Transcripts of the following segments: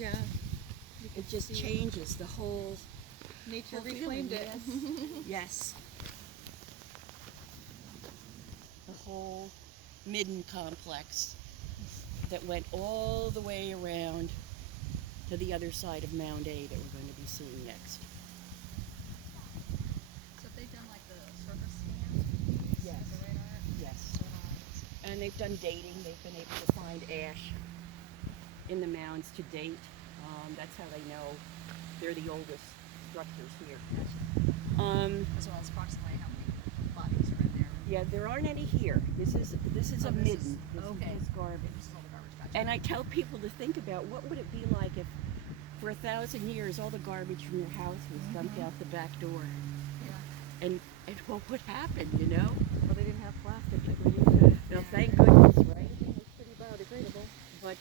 Yeah. It just changes the whole Nature feeling. reclaimed it. Yes. The whole midden complex that went all the way around to the other side of Mound A that we're going to be seeing next. So they've done like the surface scans? Yes. With the radar? Yes. And they've done dating. They've been able to find ash in the mounds to date. That's how they know they're the oldest structures here. As well as approximately how many bodies are in there? Yeah, there aren't any here. This is a midden. This okay. is garbage. This is all the garbage. Gotcha. And I tell people to think about what would it be like if for 1,000 years all the garbage from your house was dumped out the back door. Yeah. And what would happen, you know? Well, they didn't have plastic like we used to. Well, thank goodness, right? Everything was pretty biodegradable. But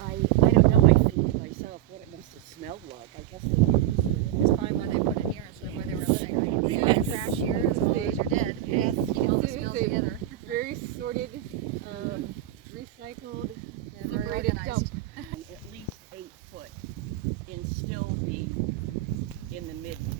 I don't know. I think to myself what it must have smelled like. I guess they did. That's probably why they put it here instead of where they were living, right? You Yes. trash here as long as you're dead. Yes. Keep all the smells It's a together. Very sorted, recycled, Yeah, very separated organized. dump. At least 8 foot and still be in the midden.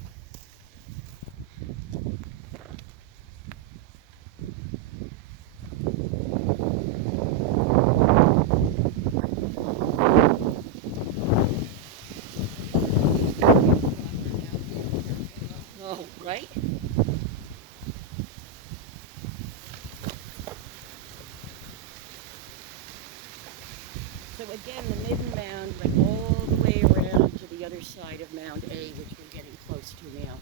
Oh, right? So again, the midden mound went all the way around to the other side of Mound A, which we're getting close to now.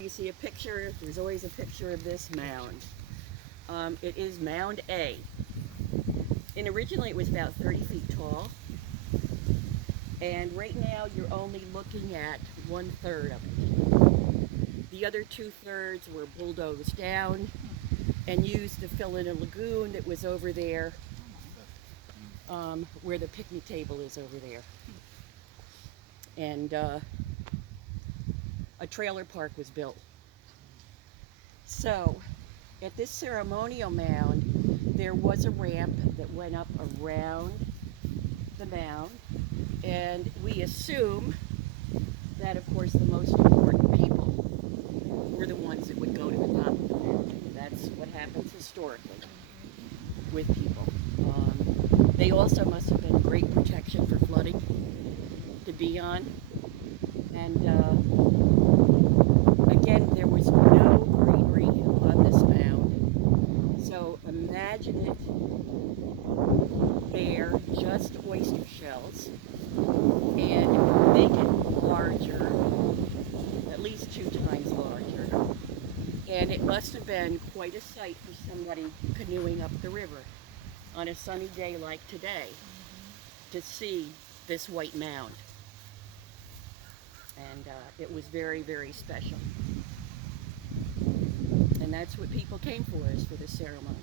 You see a picture, there's always a picture of this mound. It is Mound A. And originally it was about 30 feet tall. And right now you're only looking at 1/3 of it. The other 2/3 were bulldozed down and used to fill in a lagoon that was over there, where the picnic table is over there. And a trailer park was built. So at this ceremonial mound, there was a ramp that went up around the mound, and we assume that, of course, the most important people were the ones that would go to the top of the mound. That's what happens historically with people. They also must have been great protection for flooding to be on. And again, there was no greenery on this mound. So imagine it bare, just oyster shells, and make it larger, at least 2 times larger. And it must have been quite a sight for somebody canoeing up the river on a sunny day like today to see this white mound. And it was very, very special. And that's what people came for, is for the ceremony.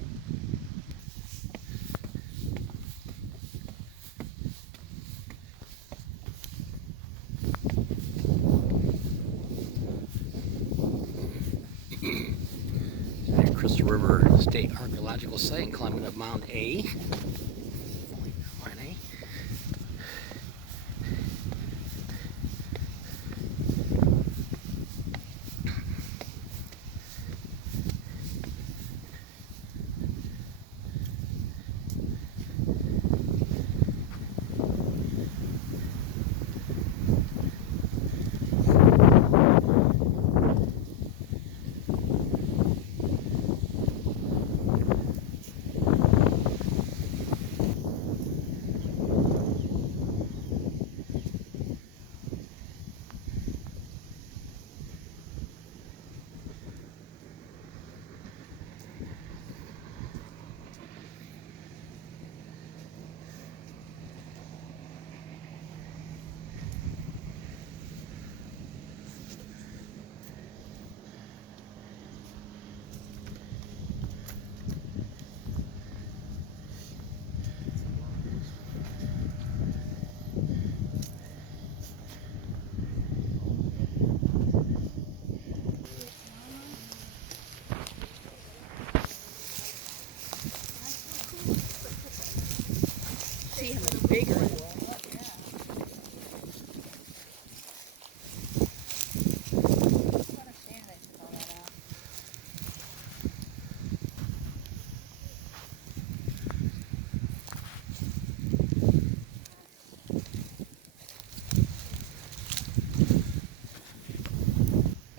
Crystal River State Archaeological Site, climbing up Mound A.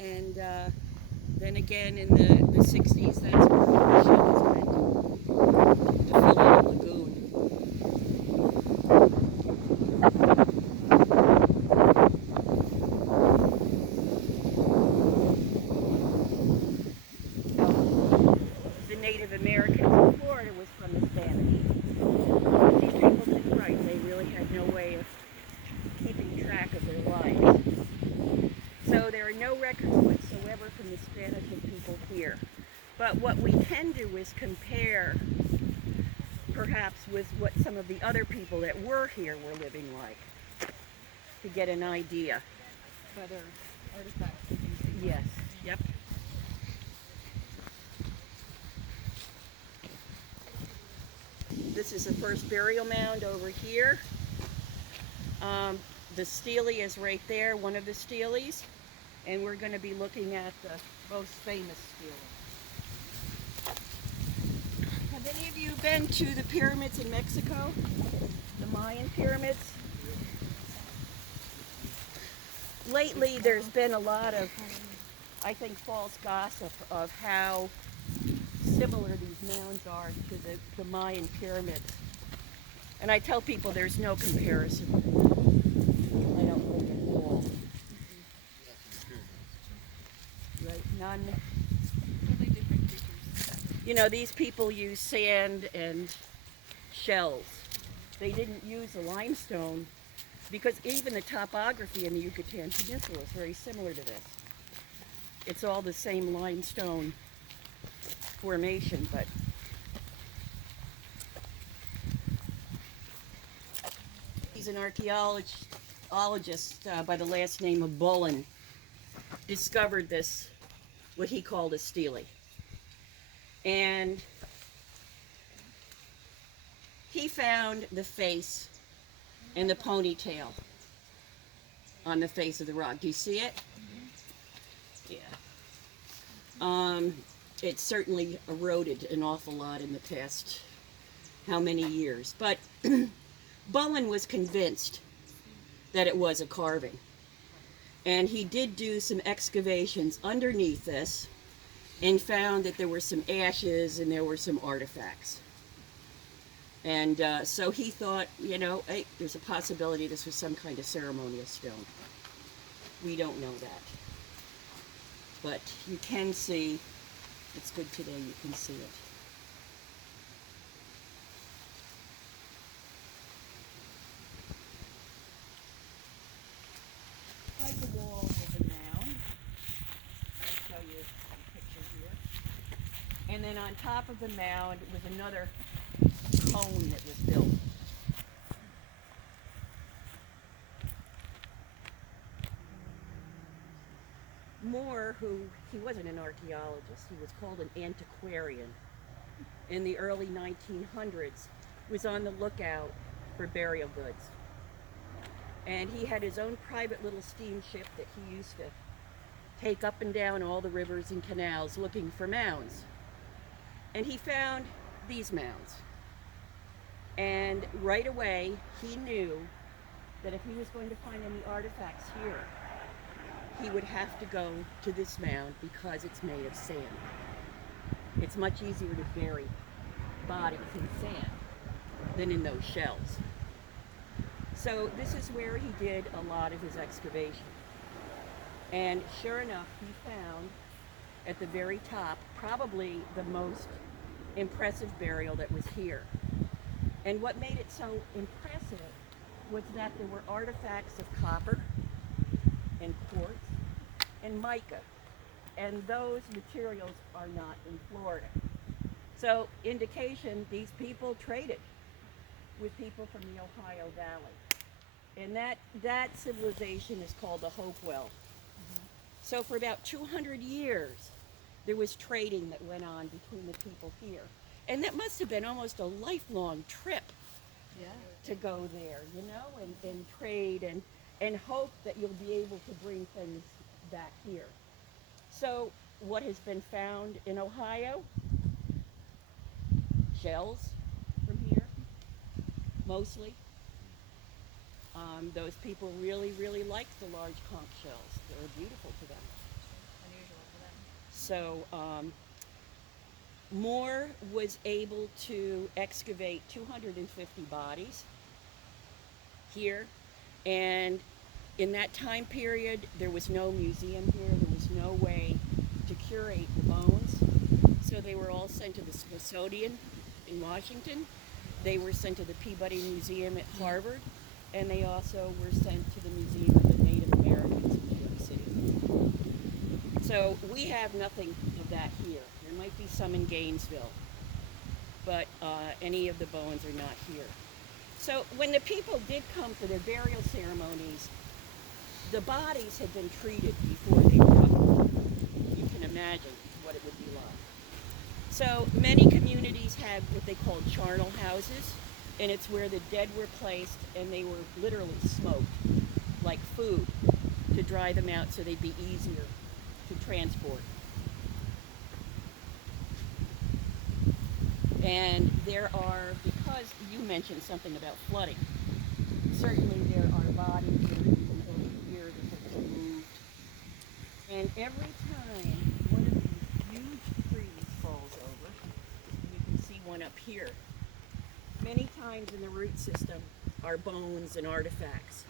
And then again in the 60s, that's where the shells went to fill in the lagoon. The Native Americans in Florida was from the Spanish. These people did right. They really had no way of keeping track of their lives. So there are no records whatsoever from the Spanish and people here. But what we can do is compare perhaps with what some of the other people that were here were living like to get an idea. Whether artifacts and things like Yes. Yep. This is the first burial mound over here. The stele is right there, one of the steles, and we're going to be looking at the most famous stele. Have any of you been to the pyramids in Mexico? The Mayan pyramids? Lately, there's been a lot of, I think, false gossip of how similar these mounds are to the Mayan pyramids. And I tell people there's no comparison. I don't think at all. Right? None. totally different creatures. You know, these people use sand and shells. They didn't use a limestone because even the topography in the Yucatan Peninsula is very similar to this. It's all the same limestone formation, but he's an archaeologist by the last name of Bullen, discovered this, what he called a stele. And he found the face and the ponytail on the face of the rock. Do you see it? Yeah. It certainly eroded an awful lot in the past how many years. But Bullen was convinced that it was a carving. And he did do some excavations underneath this and found that there were some ashes and there were some artifacts. And so he thought, you know, hey, there's a possibility this was some kind of ceremonial stone. We don't know that. But you can see, it's good today, you can see it. Inside the wall of the mound, I'll show you a picture here. And then on top of the mound was another cone that was built. Moore, who, he wasn't an archaeologist, he was called an antiquarian. In the early 1900s, was on the lookout for burial goods. And he had his own private little steamship that he used to take up and down all the rivers and canals looking for mounds. And he found these mounds. And right away, he knew that if he was going to find any artifacts here, he would have to go to this mound because it's made of sand. It's much easier to bury bodies in sand than in those shells. So this is where he did a lot of his excavation. And sure enough, he found at the very top probably the most impressive burial that was here. And what made it so impressive was that there were artifacts of copper and quartz and mica. And those materials are not in Florida. So indication these people traded with people from the Ohio Valley. And that civilization is called the Hopewell. So for about 200 years, there was trading that went on between the people here. And that must have been almost a lifelong trip to go there, you know, and trade and hope that you'll be able to bring things back here. So what has been found in Ohio? Shells from here, mostly. Those people really, really liked the large conch shells. They were beautiful to them. So Moore was able to excavate 250 bodies here, and in that time period, there was no museum here. There was no way to curate the bones. So they were all sent to the Smithsonian in Washington. They were sent to the Peabody Museum at Harvard. And they also were sent to the Museum of the Native Americans in New York City. So we have nothing of that here. There might be some in Gainesville, but any of the bones are not here. So when the people did come for their burial ceremonies, the bodies had been treated before they were covered. You can imagine what it would be like. So many communities have what they call charnel houses, and it's where the dead were placed and they were literally smoked like food to dry them out so they'd be easier to transport. And there are, because you mentioned something about flooding, certainly there are bodies that are even over here that have been moved. And every time one of these huge trees falls over, you can see one up here, many times in the root system are bones and artifacts.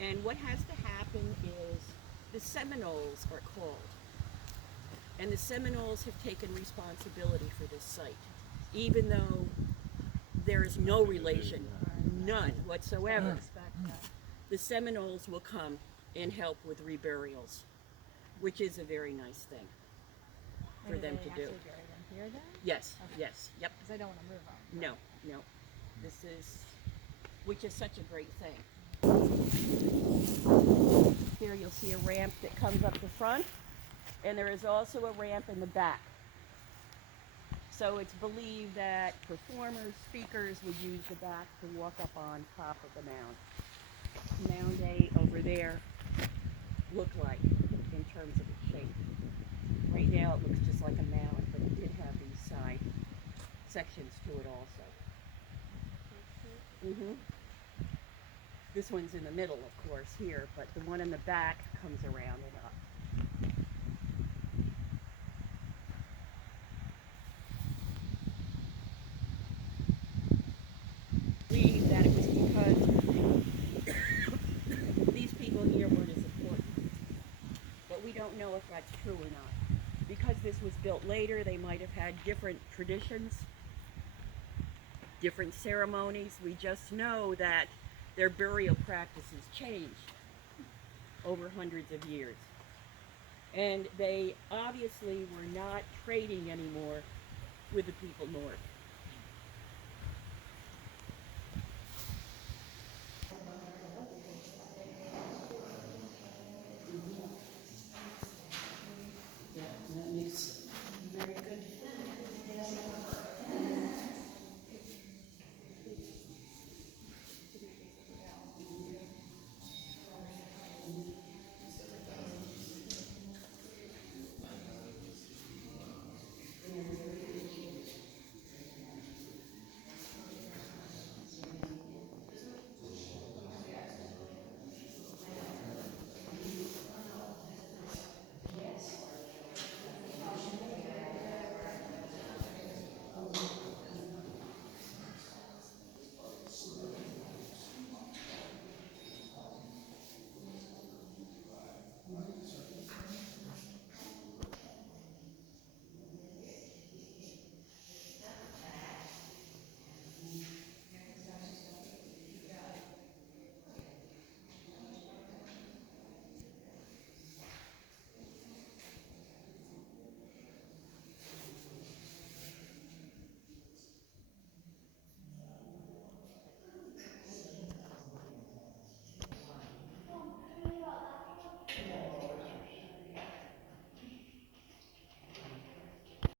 And what has to happen is the Seminoles are called. And the Seminoles have taken responsibility for this site, even though there is no relation, none whatsoever. The Seminoles will come and help with reburials, which is a very nice thing for them to do. Actually bury them here then? Yes, Okay. yes, yep. Because I don't want to move them. No, no. This is, which is such a great thing. Here you'll see a ramp that comes up the front, and there is also a ramp in the back. So it's believed that performers, speakers would use the back to walk up on top of the mound. Mound A over there looked like in terms of its shape. Right now it looks just like a mound, but it did have these side sections to it also. This one's in the middle, of course, here, but the one in the back comes around and up. I believe that it was because these people here weren't as important. But we don't know if that's true or not. Because this was built later, they might have had different traditions, different ceremonies. We just know that their burial practices changed over hundreds of years. And they obviously were not trading anymore with the people north.